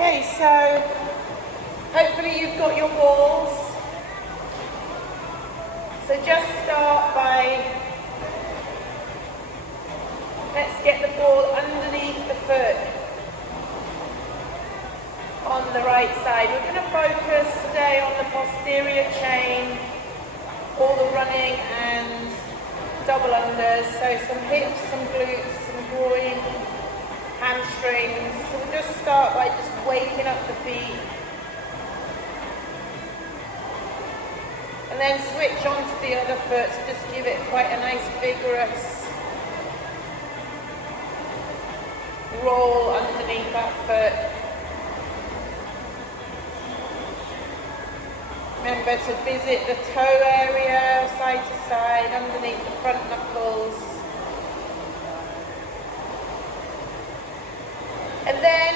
Okay, so hopefully you've got your balls. So just start by, let's get the ball underneath the foot on the right side. We're going to focus today on the posterior chain, all the running and double unders, so some hips, some glutes, some groin, hamstrings. So we'll just start by just waking up the feet. And then switch onto the other foot, so just give it quite a nice vigorous roll underneath that foot. Remember to visit the toe area, side to side, underneath the front knuckles. And then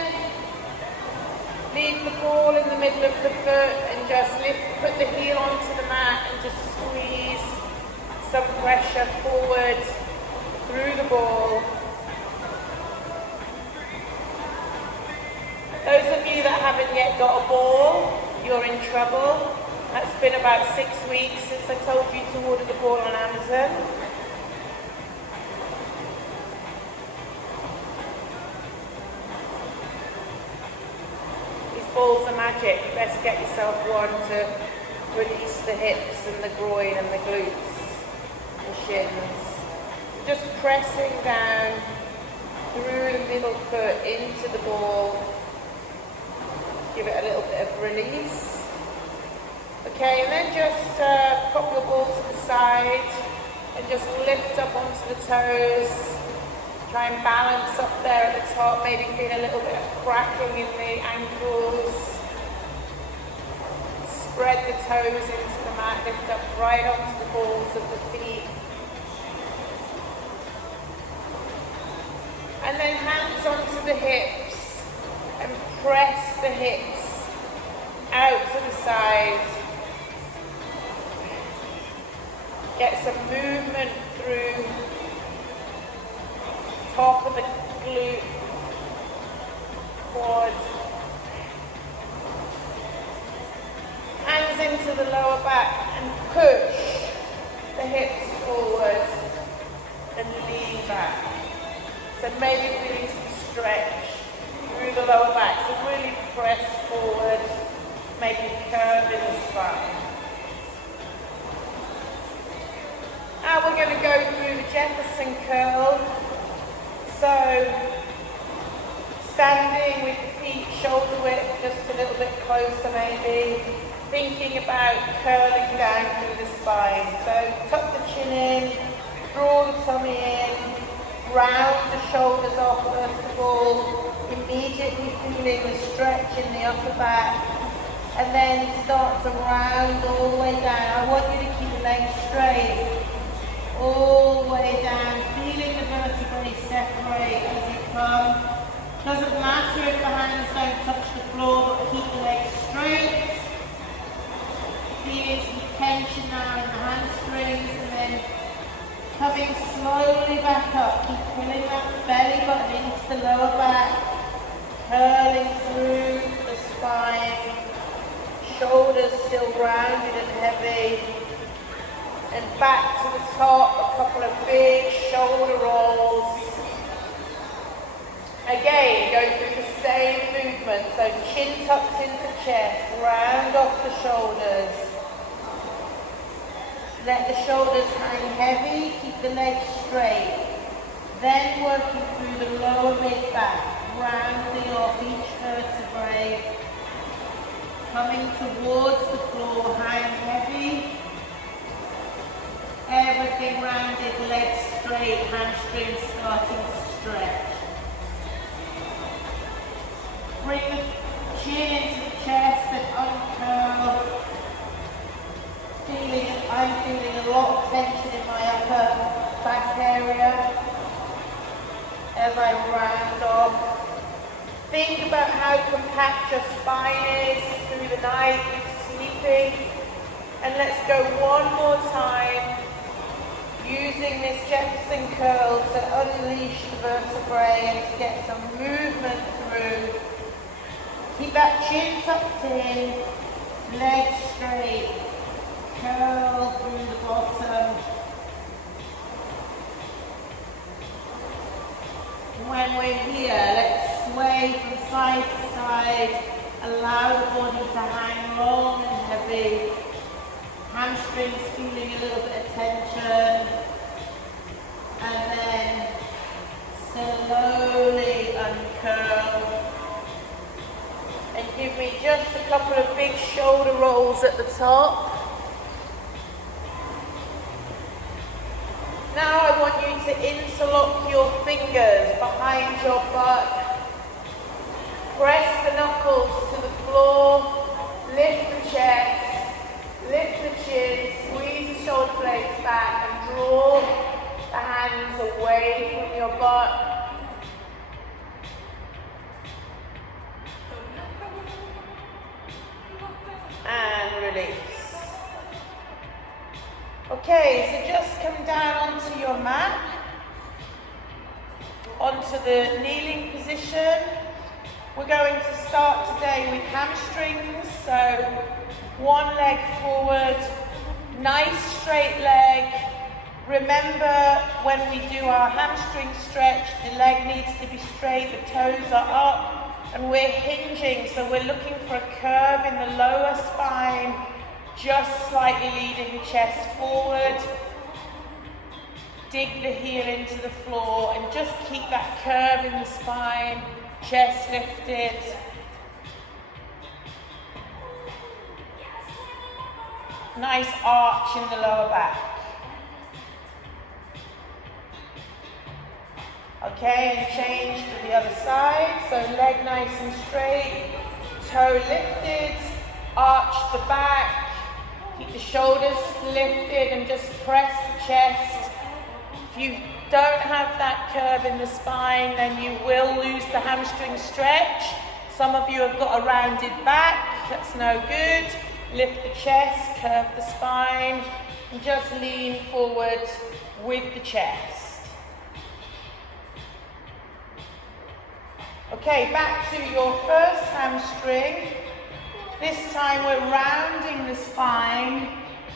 leave the ball in the middle of the foot and just put the heel onto the mat and just squeeze some pressure forward through the ball. Those of you that haven't yet got a ball, you're in trouble. It's been about 6 weeks since I told you to order the ball on Amazon. Balls are magic. Best get yourself one to release the hips and the groin and the glutes and shins. Just pressing down through the middle foot into the ball. Give it a little bit of release. Okay, and then just pop your ball to the side and just lift up onto the toes. Try and balance up there at the top, maybe feel a little bit of cracking in the ankles. Spread the toes into the mat, lift up right onto the balls of the feet. And then hands onto the hips and press the hips out to the side. Get some movement through top of the glute, quad, hands into the lower back and push the hips forward and lean back. So maybe feeling some stretch through the lower back, so really press forward, maybe curve in the spine. Now we're going to go through the Jefferson curl. So, standing with the feet shoulder width, just a little bit closer maybe, thinking about curling down through the spine. So, tuck the chin in, draw the tummy in, round the shoulders off first of all, immediately feeling the stretch in the upper back, and then start to round all the way down. I want you to keep the legs straight. All the way down, feeling the vertebrae separate as you come. Doesn't matter if the hands don't touch the floor, but keep the legs straight. Feeling some tension now in the hamstrings, and then coming slowly back up. Keep pulling that belly button into the lower back, curling through the spine, shoulders still rounded and heavy. And back to the top, a couple of big shoulder rolls. Again, go through the same movement. So chin tucks into chest, round off the shoulders. Let the shoulders hang heavy, keep the legs straight. Then working through the lower mid-back, rounding off each vertebrae. Coming towards the floor, hang heavy. Everything rounded, legs straight, hamstrings starting to stretch. Bring the chin into the chest and uncurl. I'm feeling a lot of tension in my upper back area as I round off. Think about how compact your spine is through the night with sleeping. And let's go one more time. Using this Jefferson curl to unleash the vertebrae and to get some movement through. that chin tucked in, legs straight, curl through the bottom. When we're here, let's sway from side to side. Allow the body to hang long and heavy. Hamstrings feeling a little bit of tension. And then slowly uncurl. And give me just a couple of big shoulder rolls at the top. Now I want you to interlock your fingers behind your butt. Press the knuckles to the floor. Lift the chest. Lift the chin. Squeeze the shoulder blades back and draw the hands away from your butt. And release. Okay, so just come down onto your mat, onto the kneeling position. We're going to start today with hamstrings, so one leg forward, nice straight leg. Remember, when we do our hamstring stretch, the leg needs to be straight, the toes are up, and we're hinging, so we're looking for a curve in the lower spine, just slightly leading the chest forward. Dig the heel into the floor and just keep that curve in the spine, chest lifted. Nice arch in the lower back. Okay, and change to the other side. So leg nice and straight, toe lifted, arch the back. Keep the shoulders lifted and just press the chest. If you don't have that curve in the spine, then you will lose the hamstring stretch. Some of you have got a rounded back, that's no good. Lift the chest, curve the spine, and just lean forward with the chest. Okay, back to your first hamstring. This time we're rounding the spine,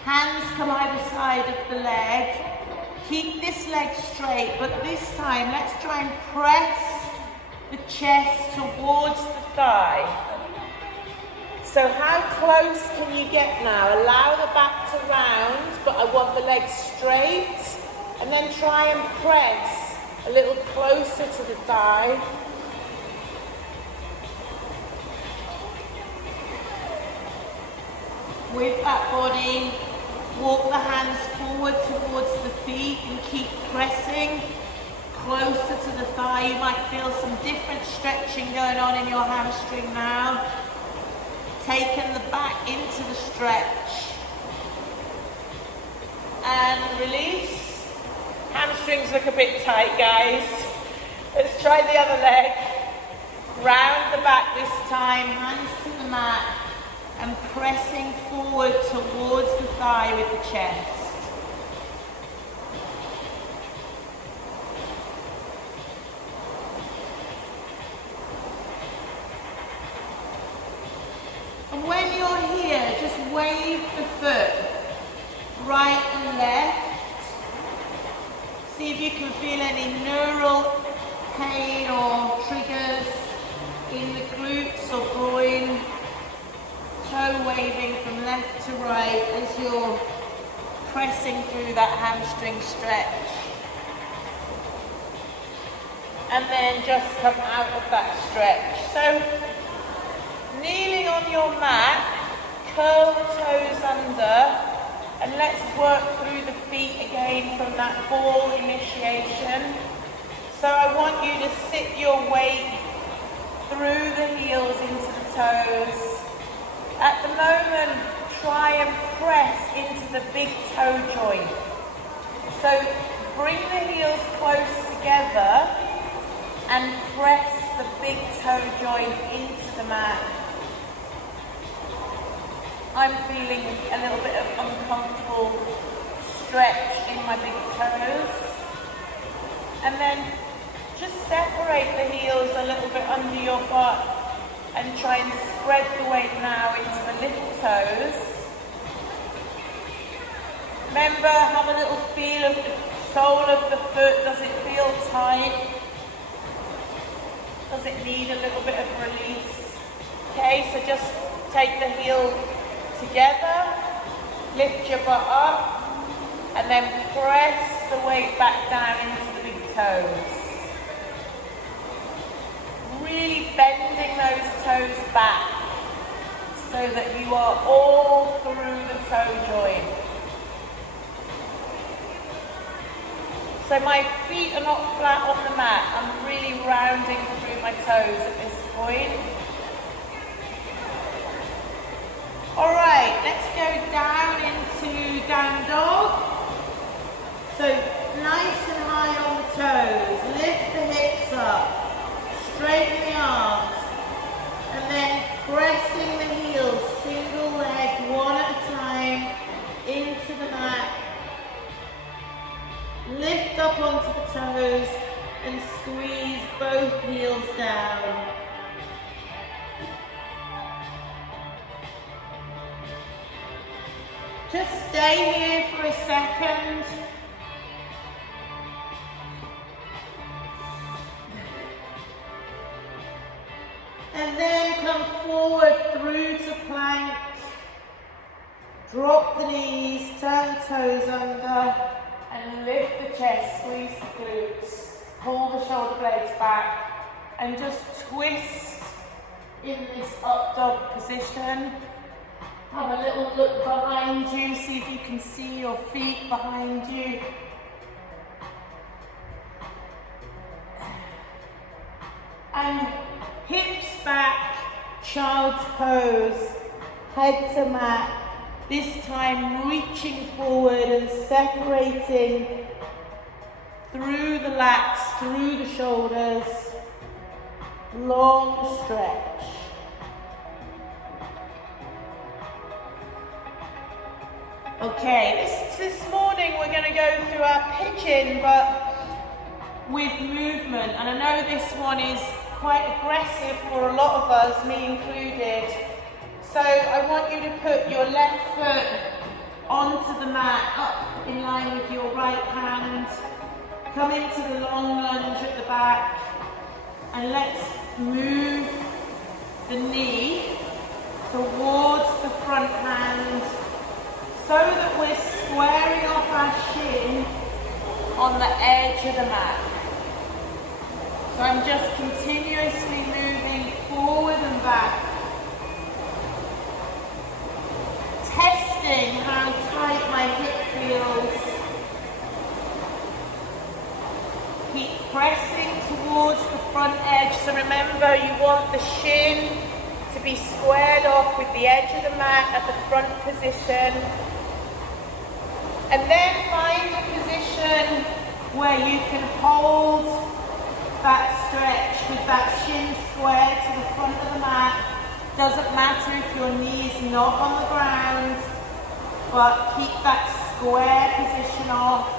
hands come either side of the leg. Keep this leg straight, but this time let's try and press the chest towards the thigh. So how close can you get now? Allow the back to round, but I want the legs straight, and then try and press a little closer to the thigh. With that body, walk the hands forward towards the feet and keep pressing closer to the thigh. You might feel some different stretching going on in your hamstring now. Taking the back into the stretch. And release. Hamstrings look a bit tight, guys. Let's try the other leg. Round the back this time, hands to the mat. And pressing forward towards the thigh with the chest. And when you're here, just wave the foot right and left. See if you can feel any neural pain or triggers in the glutes or groin. Toe waving from left to right as you're pressing through that hamstring stretch. And then just come out of that stretch. So, kneeling on your mat, curl the toes under, and let's work through the feet again from that ball initiation. So I want you to sit your weight through the heels into the toes. At the moment, try and press into the big toe joint. So bring the heels close together and press the big toe joint into the mat. I'm feeling a little bit of uncomfortable stretch in my big toes. And then just separate the heels a little bit under your butt and try and spread the weight now into the little toes. Remember, have a little feel of the sole of the foot. Does it feel tight? Does it need a little bit of release? Okay, so just take the heel together, lift your butt up, and then press the weight back down into the big toes. Really bending those toes back so that you are all through the toe joint. So my feet are not flat on the mat. I'm really rounding through my toes at this point. All right, let's go down into down dog. So nice and high on the toes. Lift the hips up. Straighten the arms. And then pressing the heels, single leg, one at a time, into the mat. Lift up onto the toes and squeeze both heels down. Just stay here for a second. And then come forward through to plank. Drop the knees, turn the toes under, and lift the chest, squeeze the glutes, pull the shoulder blades back, and just twist in this up dog position. Have a little look behind you, see if you can see your feet behind you. And hips back, child's pose, head to mat. This time reaching forward and separating through the lats, through the shoulders. Long stretch. Okay, this morning we're going to go through our pigeon, but with movement. And I know this one is quite aggressive for a lot of us, me included. So I want you to put your left foot onto the mat, up in line with your right hand. Come into the long lunge at the back, and let's move the knee towards the front hand so that we're squaring off our shin on the edge of the mat. So I'm just continuously moving forward and back. Testing how tight my hip feels. Keep pressing towards the front edge. So remember, you want the shin to be squared off with the edge of the mat at the front position. And then find a position where you can hold that stretch with that shin squared to the front of the mat. Doesn't matter if your knee is not on the ground, but keep that square position off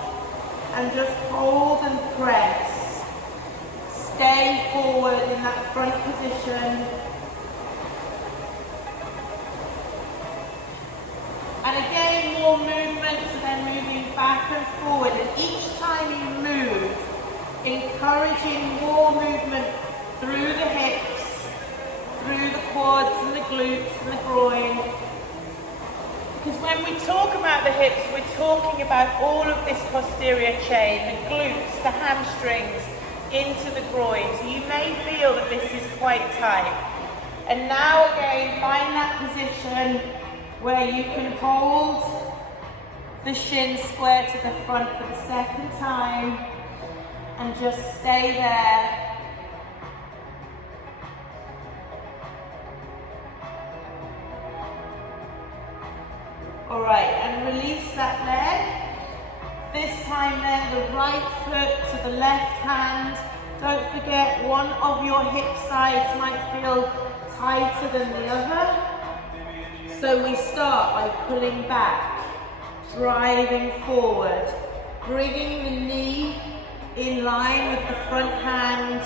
and just hold and press. Stay forward in that front position. And again, more movement, so then moving back and forward. And each time you move, encouraging more movement through the hips, through the quads and the glutes and the groin. Because when we talk about the hips, we're talking about all of this posterior chain, the glutes, the hamstrings, into the groin. So you may feel that this is quite tight. And now again, find that position where you can hold the shin square to the front for the second time and just stay there. All right, and release that leg. This time then the right foot to the left hand. Don't forget, one of your hip sides might feel tighter than the other. So we start by pulling back, driving forward, bringing the knee in line with the front hand,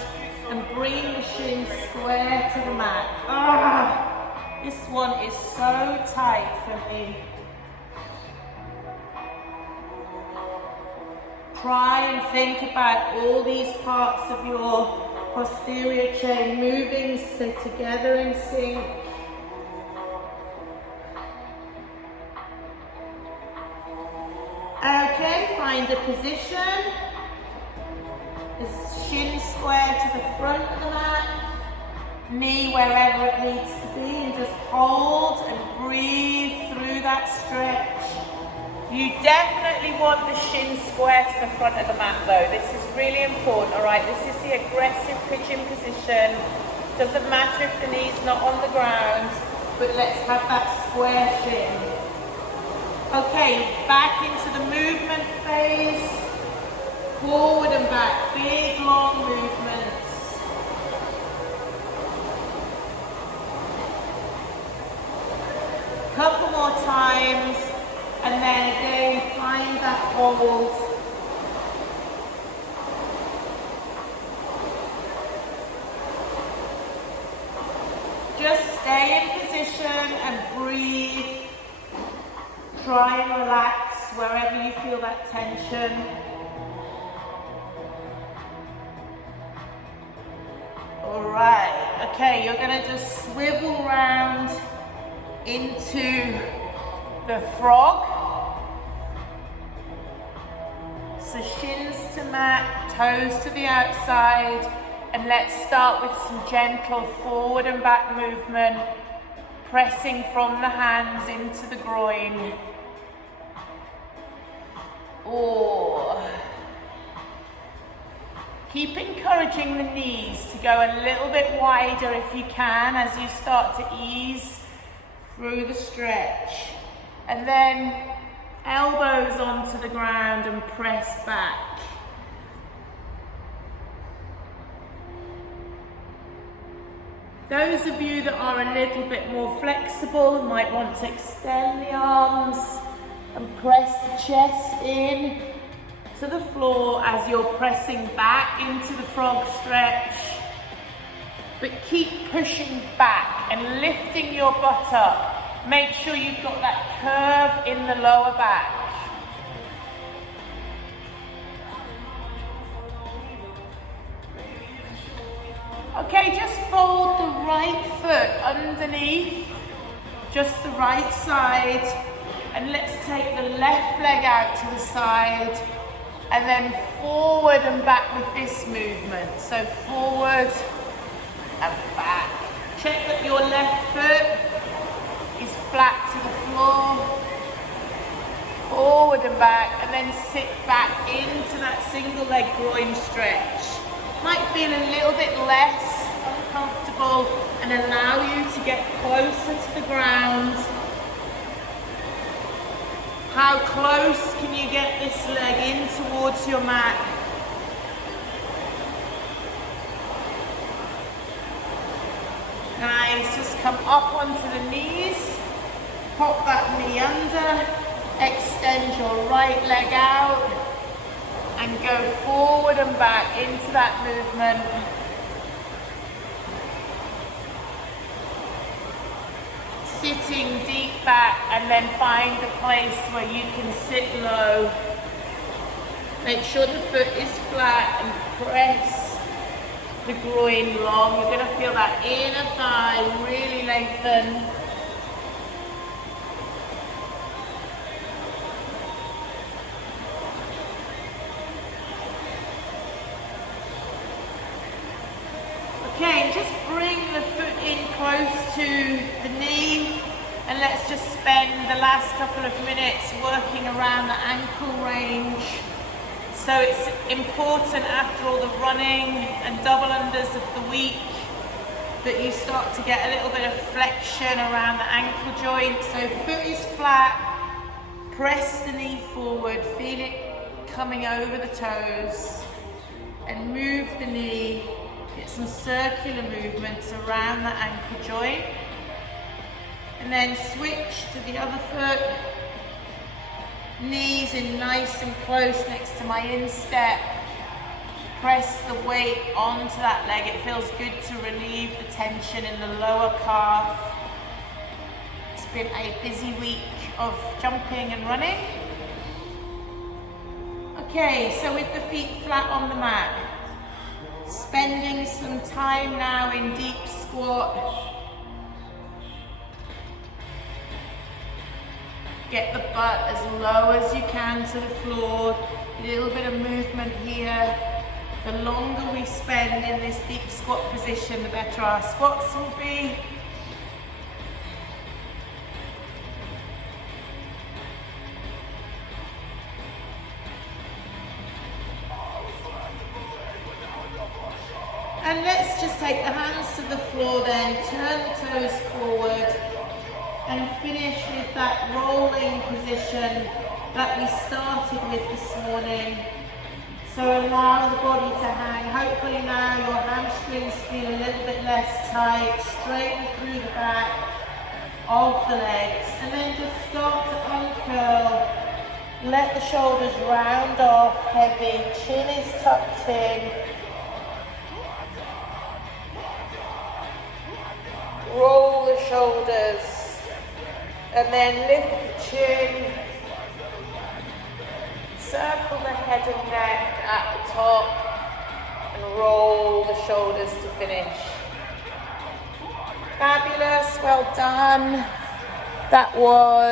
and bringing the shins square to the mat. Ah, this one is so tight for me. Try and think about all these parts of your posterior chain moving together in sync. Okay, find a position. The shin square to the front of the mat, knee wherever it needs to be, and just hold and breathe through that stretch. You definitely want the shin square to the front of the mat though. This is really important, all right? This is the aggressive pigeon position. Doesn't matter if the knee's not on the ground, but let's have that square shin. Okay, back into the movement phase. Forward and back, big long movements. Couple more times, and then again, find that hold. Just stay in position and breathe. Try and relax wherever you feel that tension. Alright, okay, you're going to just swivel round into the frog. So shins to mat, toes to the outside, and let's start with some gentle forward and back movement, pressing from the hands into the groin. Oh. Keep encouraging the knees to go a little bit wider if you can as you start to ease through the stretch. And then elbows onto the ground and press back. Those of you that are a little bit more flexible might want to extend the arms and press the chest in to the floor as you're pressing back into the frog stretch. But keep pushing back and lifting your butt up. Make sure you've got that curve in the lower back. Okay, just fold the right foot underneath, just the right side, and let's take the left leg out to the side, and then forward and back with this movement. So forward and back. Check that your left foot is flat to the floor. Forward and back, and then sit back into that single leg groin stretch. Might feel a little bit less uncomfortable and allow you to get closer to the ground. How close can you get this leg in towards your mat? Nice, just come up onto the knees, pop that knee under, extend your right leg out, and go forward and back into that movement. Sitting deep back, and then find a place where you can sit low. Make sure the foot is flat and press the groin long. You're going to feel that inner thigh really lengthen. Okay, just bring the foot in close to the knee, and let's just spend the last couple of minutes working around the ankle range. So it's important after all the running and double unders of the week that you start to get a little bit of flexion around the ankle joint. So foot is flat, press the knee forward, feel it coming over the toes, and move the knee. Get some circular movements around the ankle joint, and then switch to the other foot. Knees in nice and close next to my instep. press the weight onto that leg. It feels good to relieve the tension in the lower calf. It's been a busy week of jumping and running. Okay, so with the feet flat on the mat, spending some time now in deep squat. Get the butt as low as you can to the floor. A little bit of movement here. The longer we spend in this deep squat position, the better our squats will be. And let's just take the hands to the floor then, turn the toes forward, and finish with that rolling position that we started with this morning. So allow the body to hang. Hopefully now your hamstrings feel a little bit less tight, straighten through the back of the legs, and then just start to uncurl. Let the shoulders round off heavy, chin is tucked in. Roll the shoulders, and then lift the chin. Circle the head and neck at the top, and roll the shoulders to finish. Fabulous, well done. That was